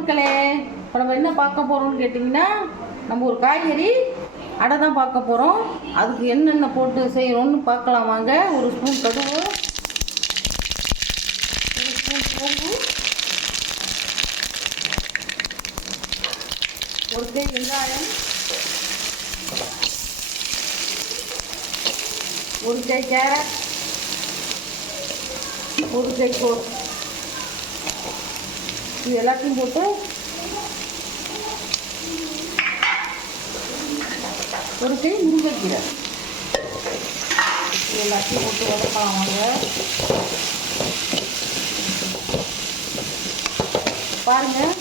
மக்களே, இப்போ நம்ம என்ன பார்க்க போகிறோம்னு கேட்டிங்கன்னா, நம்ம ஒரு காய்கறி அடை தான் பார்க்க போகிறோம். அதுக்கு என்னென்ன போட்டு செய்கிறோன்னு பார்க்கலாம் வாங்க. ஒரு ஸ்பூன் கடுகு, ஒரு ஸ்பூன் சோம்பு, ஒரு கை வெங்காயம், ஒரு கை கேரட், ஒரு கை கோஸ், இது எல்லாத்தையும் போட்டு ஒரு கை முருங்கைக்கீரை, இது எல்லாத்தையும் போட்டு வதக்கலாம் வாங்க. பாருங்கள்,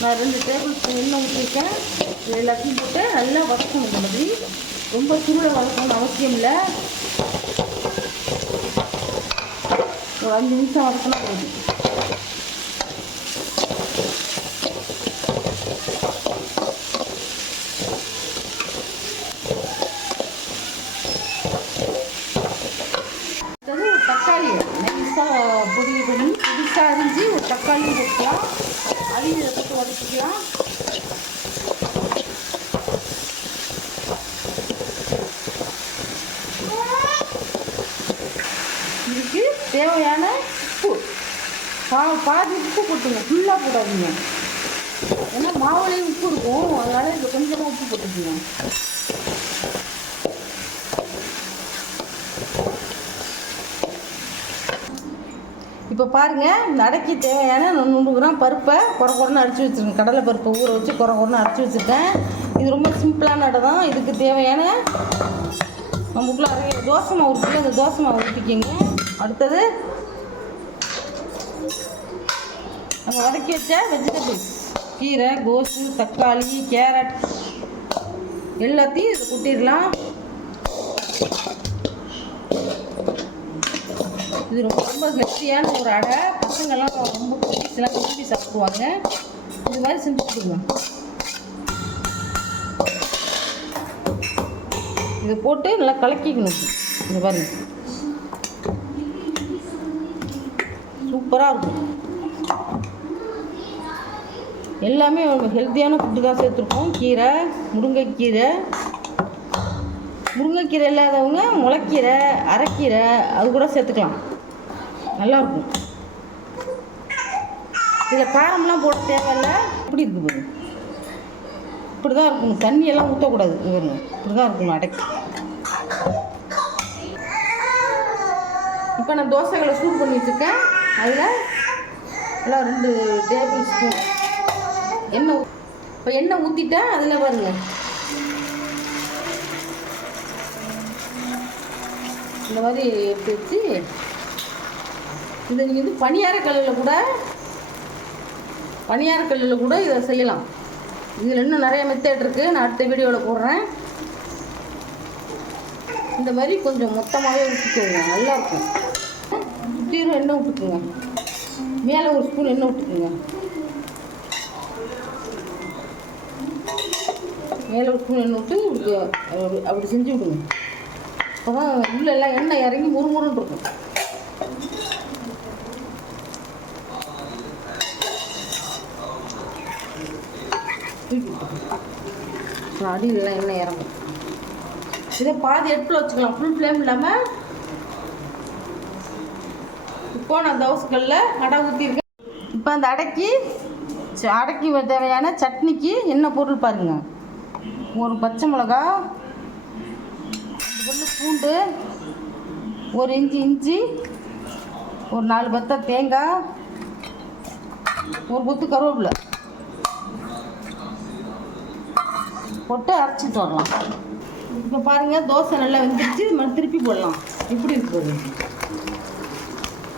நான் 2 டேபிள் ஸ்பூன் எண்ணெய் ஊற்றிருக்கேன். இது எல்லாத்தையும் போட்டு நல்லா வதக்கணும். இந்த மாதிரி ரொம்ப சுருளை வதக்கணும்னு அவசியம் இல்லை. ஒரு 5 நிமிஷம் வதக்கினா போதும். தக்காளி நைஸாக பொடி பண்ணி புதுசாக அரிஞ்சு ஒரு தக்காளி போட்டுக்கலாம். அதையும் இதை போட்டு வதக்கிக்கலாம். இதுக்கு தேவையான உப்பு பாதி உப்பு போட்டுங்க, ஃபுல்லாக போடாதீங்க. ஏன்னா மாவுலேயும் உப்பு இருக்கும், அதனால் இதில் கொஞ்சமாக உப்பு போட்டுக்குங்க. இப்போ பாருங்கள், இந்த அடைக்கு தேவையான 100 கிராம் பருப்பை குறன்னு அரைச்சி வச்சுருக்கேன். கடலை பருப்பை ஊற வச்சு குறன்னு அரைச்சி வச்சுருக்கேன். இது ரொம்ப சிம்பிளான அடை தான். இதுக்கு தேவையான நமக்குள்ளே தோசை மாவு இருக்குல்ல, இந்த தோசை மாவு ஊற்றிக்கிங்க. அடுத்தது நம்ம வதக்கி வச்ச வெஜிடபிள்ஸ், கீரை, கோஸு, தக்காளி, கேரட் எல்லாத்தையும் இதை கொட்டிடலாம். இது ரொம்ப ஹெல்த்தியான ஒரு அடை. பசங்கள்லாம் ரொம்ப குட்டீஸ்லாம் விரும்பி சாப்பிடுவாங்க. இது மாதிரி செஞ்சு கொடுங்க. இதை போட்டு நல்லா கலக்கிக்கணும். இந்த பாருங்க, சூப்பராக இருக்கும். எல்லாமே ஹெல்த்தியான ஃபுட்டு தான் சேர்த்துருக்கோம். கீரை, முருங்கைக்கீரை, முருங்கைக்கீரை இல்லாதவங்க முளைக்கீரை, அரைக்கீரை அது கூட சேர்த்துக்கலாம், நல்லாயிருக்கும். இதில் காரம்லாம் போட தேவையில்லை. இப்படி இருக்குது பாருங்க, இப்படி தான் இருக்கணும். தண்ணியெல்லாம் ஊற்றக்கூடாது. பாருங்க, இப்படி தான் இருக்கணும் அடைக்கி. இப்போ நான் தோசைகளை சூடு பண்ணி வச்சுருக்கேன். அதில் எல்லாம் 2 டேபிள் ஸ்பூன் எண்ணெய். இப்போ எண்ணெய் ஊற்றிட்டேன். அதில் பாருங்கள், இந்த மாதிரி எடுத்து வச்சு இதை நீங்கள் பனியாரக்கல்லில் கூட இதை செய்யலாம். இதில் இன்னும் நிறைய மெத்தட் இருக்குது, நான் அடுத்த வீடியோவில் போடுறேன். இந்த மாதிரி கொஞ்சம் மொத்தமாகவே ஊற்றிக்கோங்க, நல்லாயிருக்கும். சுற்றிலும் எண்ணெய் விட்டுக்குங்க. மேலே ஒரு ஸ்பூன் எண்ணெய் விட்டுக்குங்க. மேலே ஒரு ஸ்பூன் எண்ணெய் விட்டு அப்படி செஞ்சு விடுங்க. அப்போ தான் உள்ளெல்லாம் எண்ணெய் இறங்கி முறுமுறுன்னு இருக்கும். அடியிலலாம் எண்ணெய் இறங்கும். இதை பாதி அடுப்பில் வச்சுக்கலாம், ஃபுல் ஃப்ளேம் இல்லாமல். இப்போ நான் தோசைக்கல்லில் அடை ஊற்றிருக்கேன். இப்போ அந்த அடைக்கு தேவையான சட்னிக்கு என்ன பொருள் பாருங்கள். ஒரு பச்சை மிளகா, 2 பூண்டு, 1 இஞ்சி, ஒரு 4 பத்தை தேங்காய், ஒரு கொத்து கருவேப்பிலை போட்டு அரைச்சிட்டு வரலாம். இப்போ பாருங்கள், தோசை நல்லா வெந்துருச்சு. இது மாதிரி திருப்பி போடலாம். இப்படி இருக்குது.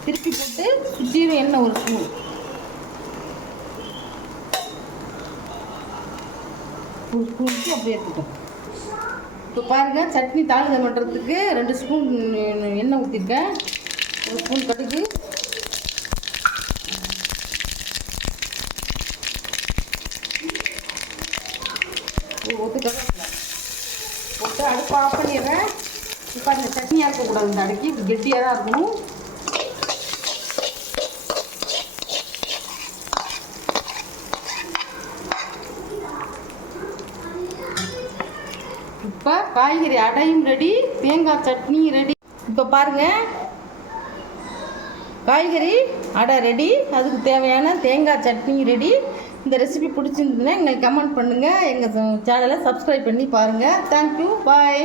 திருப்பி போட்டு சுற்றியும் எண்ணெய் ஒரு ஸ்பூன், அப்படியே எடுத்துட்டோம். இப்போ பாருங்கள், சட்னி தாளிதம் பண்ணுறதுக்கு 2 ஸ்பூன் எண்ணெய் ஊற்றிருக்கேன். 1 ஸ்பூன் கடுகு, கருவேப்பிலை போட்டு அடுப்பு ஆஃப் பண்ணிடுறேன். இப்போ அந்த சட்னியாக இருக்கக்கூடாது, இந்த அடைக்கி கெட்டியாக தான் இருக்கணும். இப்போ காய்கறி அடையும் ரெடி, தேங்காய் சட்னி ரெடி. இப்போ பாருங்கள், காய்கறி அடை ரெடி, அதுக்கு தேவையான தேங்காய் சட்னி ரெடி. இந்த ரெசிபி பிடிச்சிருந்ததுன்னா எங்களுக்கு கமெண்ட் பண்ணுங்கள், எங்கள் சேனலை சப்ஸ்கிரைப் பண்ணி பாருங்கள். தேங்க்யூ, பாய்.